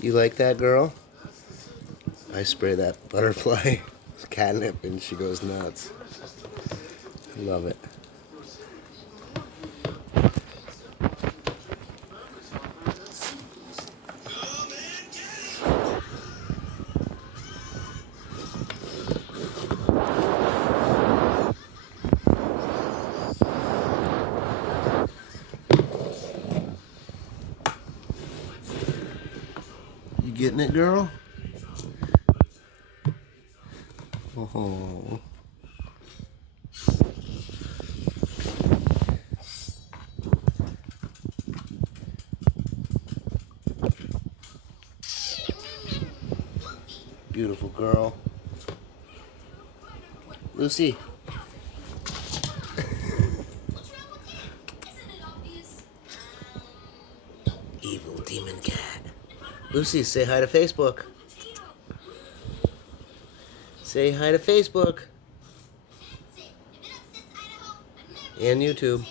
You like that, girl? I spray that butterfly catnip and she goes nuts. I love it. You getting it, girl? Oh. Beautiful girl. Lucy. Evil demon cat. Lucy, say hi to Facebook. Say hi to Facebook. And YouTube.